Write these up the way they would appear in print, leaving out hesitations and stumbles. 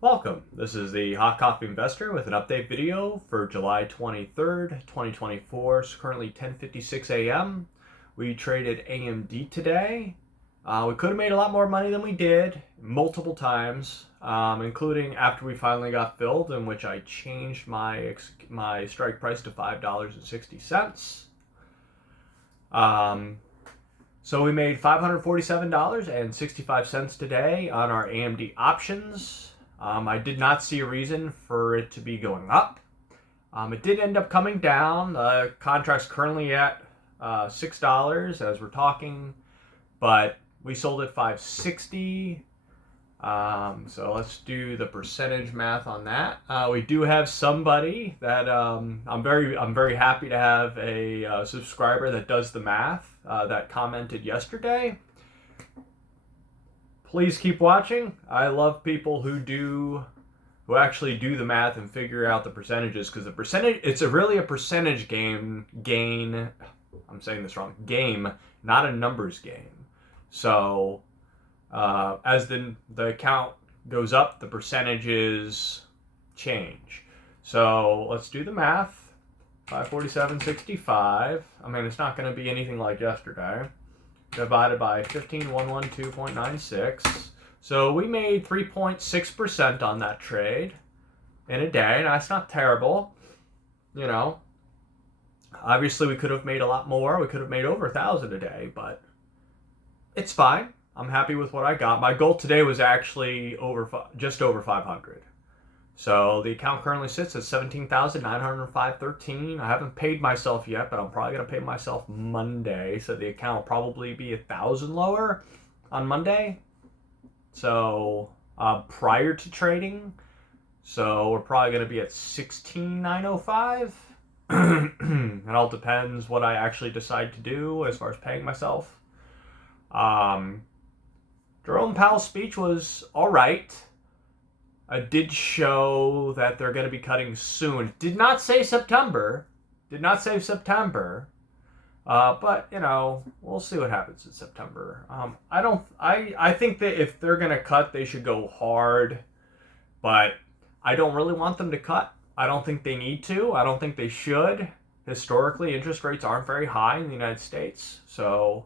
Welcome. This is the Hot Coffee Investor with an update video for July 23rd, 2024. It's currently 10:56 a.m. We traded AMD today. We could have made a lot more money than we did multiple times, including after we finally got filled, in which I changed my strike price to $5.60. So we made $547.65 today on our AMD options. I did not see a reason for it to be going up. It did end up coming down. The contract's currently at $6 as we're talking, but we sold at $5.60. So let's do the percentage math on that. We do have somebody that I'm very happy to have a subscriber that does the math that commented yesterday. Please keep watching. I love people who actually do the math and figure out the percentages, because it's really a percentage gain. I'm saying this wrong. Game, not a numbers game. So as the account goes up, the percentages change. So let's do the math. 547.65. I mean, it's not going to be anything like yesterday. Divided by 15,112.96. So we made 3.6% on that trade in a day. Now, that's not terrible. You know, obviously we could have made a lot more. We could have made over 1,000 a day, but it's fine. I'm happy with what I got. My goal today was actually just over 500. So the account currently sits at 17,905.13. I haven't paid myself yet, but I'm probably going to pay myself Monday. So the account will probably be 1,000 lower on Monday. So prior to trading. So we're probably going to be at 16,905. It all depends what I actually decide to do as far as paying myself. Jerome Powell's speech was all right. Did show that they're going to be cutting soon. Did not say September. But you know, we'll see what happens in September. I think that if they're going to cut, they should go hard. But I don't really want them to cut. I don't think they need to. I don't think they should. Historically, interest rates aren't very high in the United States. So,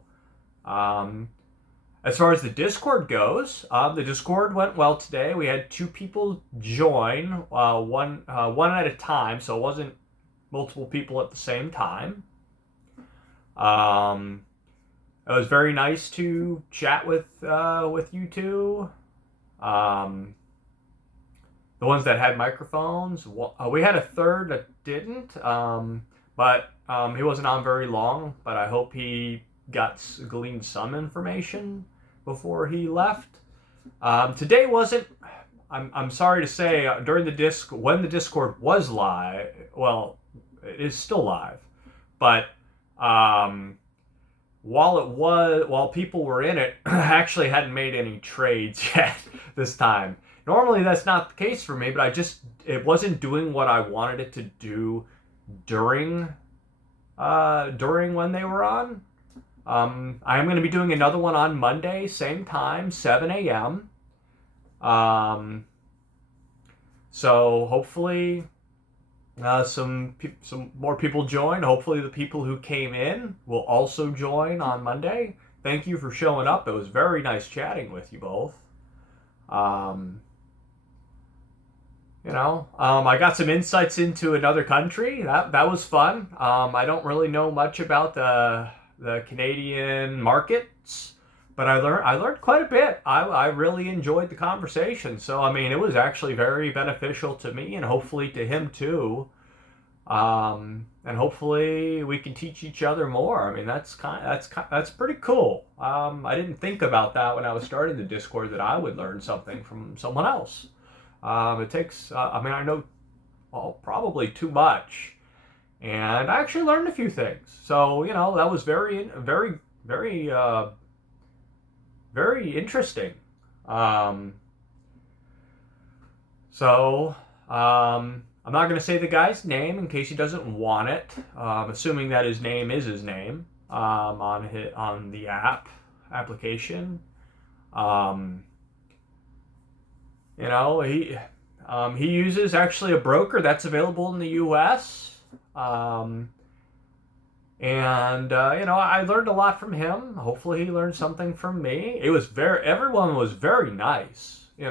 as far as the Discord goes, the Discord went well today. We had 2 people join, one at a time, so it wasn't multiple people at the same time. It was very nice to chat with you two. The ones that had microphones. We had a third that didn't, but he wasn't on very long. But I hope he gleaned some information before he left. Today wasn't. I'm sorry to say, during when the Discord was live. Well, it is still live, but while people were in it, I actually hadn't made any trades yet this time. Normally that's not the case for me, but it wasn't doing what I wanted it to do during when they were on. I am going to be doing another one on Monday, same time, 7 a.m. So hopefully some more people join. Hopefully the people who came in will also join on Monday. Thank you for showing up. It was very nice chatting with you both. I got some insights into another country. That was fun. I don't really know much about the Canadian markets, but I learned quite a bit. I really enjoyed the conversation. So I mean, it was actually very beneficial to me and hopefully to him too. And hopefully we can teach each other more. I mean, that's pretty cool. I didn't think about that when I was starting the Discord, that I would learn something from someone else. It takes. I know, probably too much. And I actually learned a few things. So, that was very, very, very, very interesting. I'm not going to say the guy's name in case he doesn't want it. Assuming that his name is his name on the application. He uses actually a broker that's available in the U.S. I learned a lot from him. Hopefully, he learned something from me. Everyone was very nice. They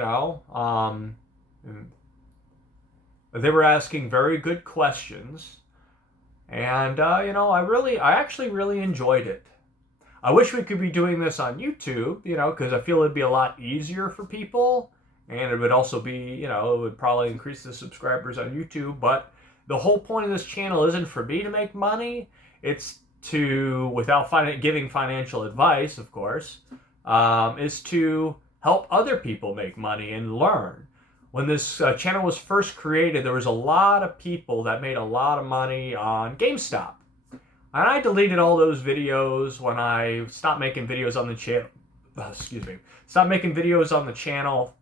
were asking very good questions, and I actually really enjoyed it. I wish we could be doing this on YouTube, because I feel it'd be a lot easier for people, and it would also be, it would probably increase the subscribers on YouTube. But the whole point of this channel isn't for me to make money. It's to, without giving financial advice, of course, is to help other people make money and learn. When this channel was first created, there was a lot of people that made a lot of money on GameStop. And I deleted all those videos when I stopped making videos on the channel. Excuse me. Stopped making videos on the channel.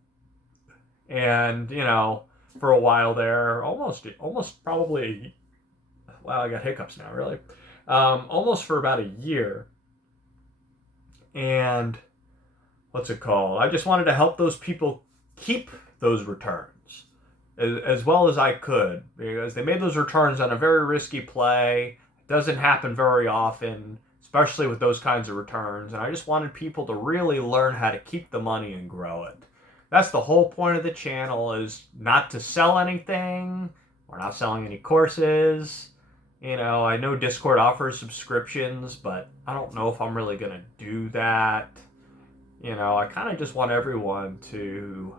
And, for a while there, almost probably, wow, I got hiccups now, really. Almost for about a year. And what's it called? I just wanted to help those people keep those returns as well as I could, because they made those returns on a very risky play. It doesn't happen very often, especially with those kinds of returns. And I just wanted people to really learn how to keep the money and grow it. That's the whole point of the channel, is not to sell anything. We're not selling any courses. I know Discord offers subscriptions, but I don't know if I'm really going to do that. I kind of just want everyone to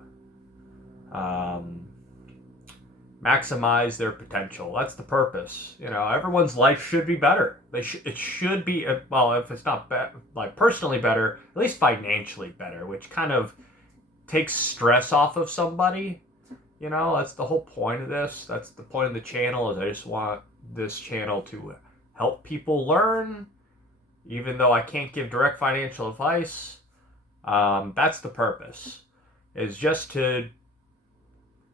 maximize their potential. That's the purpose. Everyone's life should be better. It should be, well, if it's not personally better, at least financially better, which kind of takes stress off of somebody. That's the whole point of this. That's the point of the channel, is I just want this channel to help people learn, even though I can't give direct financial advice. That's the purpose, is just to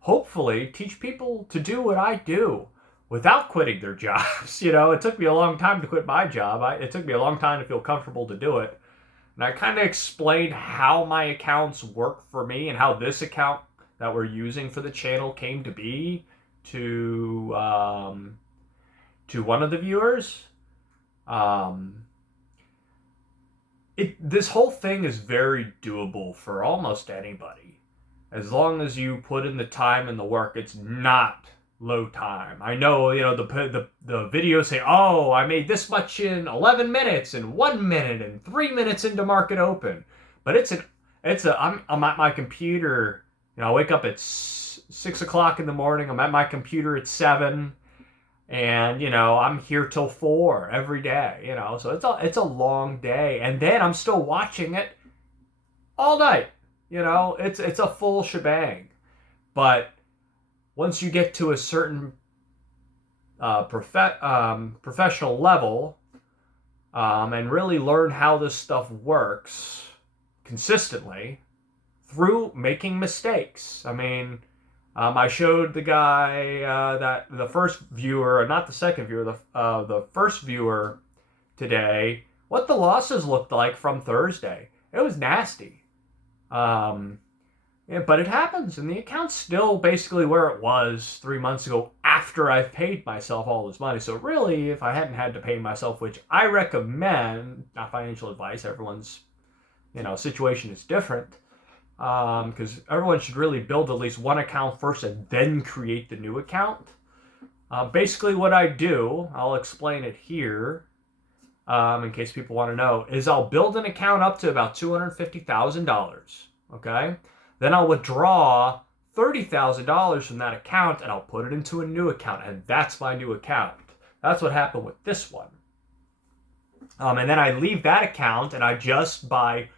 hopefully teach people to do what I do without quitting their jobs. It took me a long time to quit my job. It took me a long time to feel comfortable to do it. And I kind of explained how my accounts work for me, and how this account that we're using for the channel came to be to one of the viewers. This whole thing is very doable for almost anybody, as long as you put in the time and the work. It's not low time. I know, the videos say, oh, I made this much in 11 minutes and 1 minute and 3 minutes into market open. But I'm at my computer. I wake up at 6 o'clock in the morning. I'm at my computer at 7. And, I'm here till 4 every day, so it's a long day. And then I'm still watching it all night. It's a full shebang. But once you get to a certain professional level, and really learn how this stuff works consistently through making mistakes. I showed the guy, that the first viewer, not the second viewer, the first viewer today, what the losses looked like from Thursday. It was nasty. But it happens, and the account's still basically where it was 3 months ago after I've paid myself all this money. So really, if I hadn't had to pay myself, which I recommend, not financial advice, everyone's situation is different, because everyone should really build at least one account first and then create the new account. Basically what I do, I'll explain it here, in case people want to know, is I'll build an account up to about $250,000, okay? Then I'll withdraw $30,000 from that account, and I'll put it into a new account, and that's my new account. That's what happened with this one. And then I leave that account, and I just buy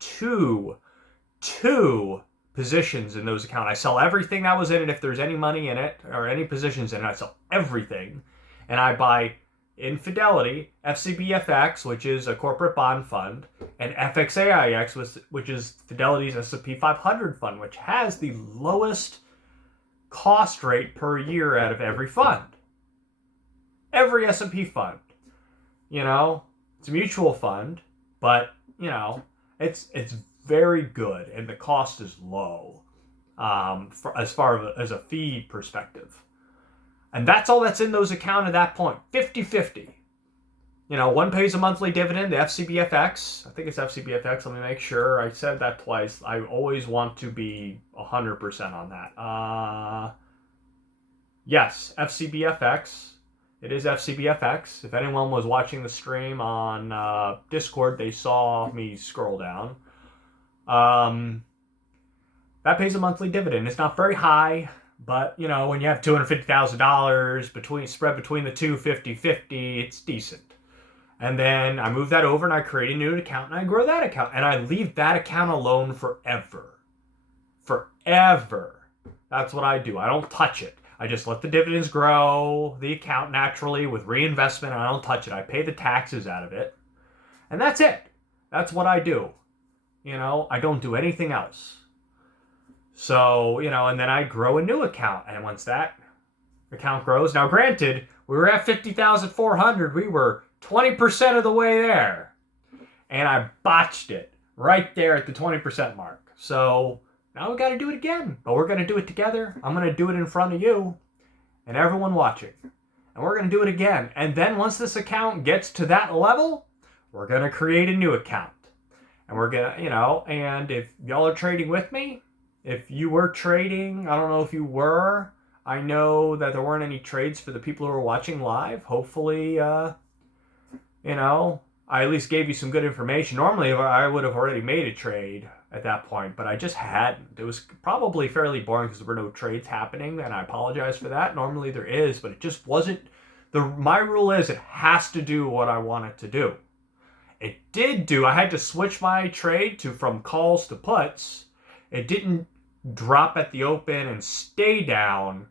two positions in those accounts. I sell everything that was in it. If there's any money in it or any positions in it, I sell everything. And I buy Infidelity, FCBFX, which is a corporate bond fund, and FXAIX, which is Fidelity's S&P 500 fund, which has the lowest cost rate per year out of every fund. Every S&P fund. It's a mutual fund, but, it's very good, and the cost is low. as far as a fee perspective. And that's all that's in those accounts at that point. 50-50. One pays a monthly dividend, the FCBFX. I think it's FCBFX. Let me make sure. I said that twice. I always want to be 100% on that. Yes, FCBFX. It is FCBFX. If anyone was watching the stream on Discord, they saw me scroll down. That pays a monthly dividend. It's not very high, but, when you have $250,000 spread between the two, 50-50, it's decent. And then I move that over and I create a new account and I grow that account. And I leave that account alone forever. Forever. That's what I do. I don't touch it. I just let the dividends grow the account naturally with reinvestment, and I don't touch it. I pay the taxes out of it. And that's it. That's what I do. I don't do anything else. So, and then I grow a new account. And once that account grows, now granted, we were at 50,400. We were 20% of the way there. And I botched it right there at the 20% mark. So now we got to do it again. But we're going to do it together. I'm going to do it in front of you and everyone watching. And we're going to do it again. And then once this account gets to that level, we're going to create a new account. And we're going to, and if y'all are trading with me, if you were trading, I don't know if you were. I know that there weren't any trades for the people who are watching live. Hopefully, I at least gave you some good information. Normally, I would have already made a trade at that point, but I just hadn't. It was probably fairly boring because there were no trades happening, and I apologize for that. Normally there is, but it just wasn't. My rule is it has to do what I want it to do. It did do. I had to switch my trade from calls to puts. It didn't drop at the open and stay down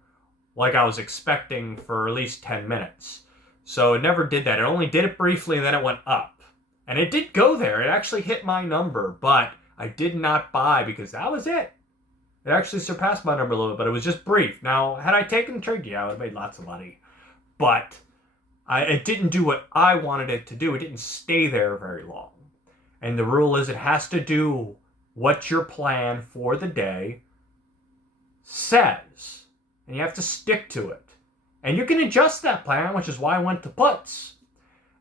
like I was expecting for at least 10 minutes. So it never did that. It only did it briefly and then it went up. And it did go there. It actually hit my number, but I did not buy because that was it. It actually surpassed my number a little bit, but it was just brief. Now, had I taken the trade, I would have made lots of money. But it didn't do what I wanted it to do. It didn't stay there very long. And the rule is it has to do what your plan for the day says. And you have to stick to it. And you can adjust that plan, which is why I went to puts.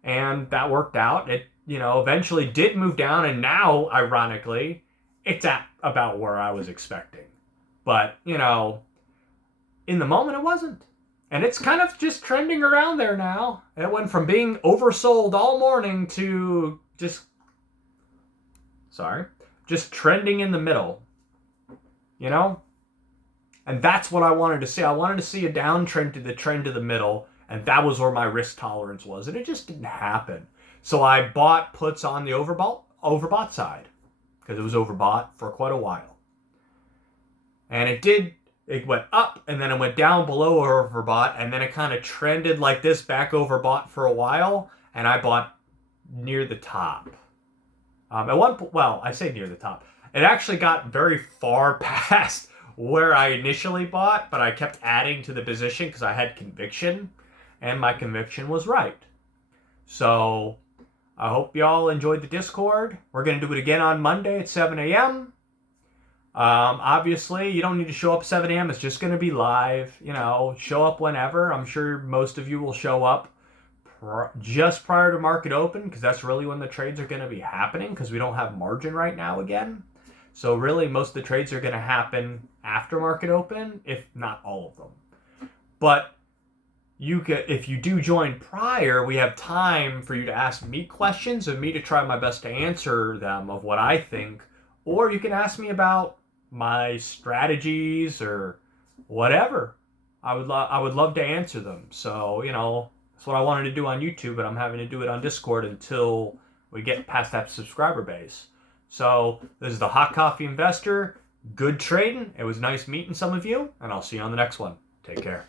And that worked out. It, eventually did move down. And now, ironically, it's at about where I was expecting. But, in the moment, it wasn't. And it's kind of just trending around there now. It went from being oversold all morning to just trending in the middle. And that's what I wanted to see. I wanted to see a downtrend to the trend to the middle, and that was where my risk tolerance was. And it just didn't happen. So I bought puts on the overbought side, because it was overbought for quite a while. And it went up, and then it went down below overbought, and then it kind of trended like this back overbought for a while, and I bought near the top. I say near the top. It actually got very far past where I initially bought, but I kept adding to the position because I had conviction, and my conviction was right. So I hope y'all enjoyed the Discord. We're going to do it again on Monday at 7 a.m. Obviously, you don't need to show up 7 a.m. It's just going to be live. Show up whenever. I'm sure most of you will show up just prior to market open because that's really when the trades are going to be happening because we don't have margin right now again. So really, most of the trades are going to happen after market open, if not all of them. But if you do join prior, we have time for you to ask me questions and me to try my best to answer them of what I think. Or you can ask me about my strategies or whatever. I would love to answer them. So, that's what I wanted to do on YouTube, but I'm having to do it on Discord until we get past that subscriber base. So this is the Hot Coffee Investor. Good trading. It was nice meeting some of you, and I'll see you on the next one. Take care.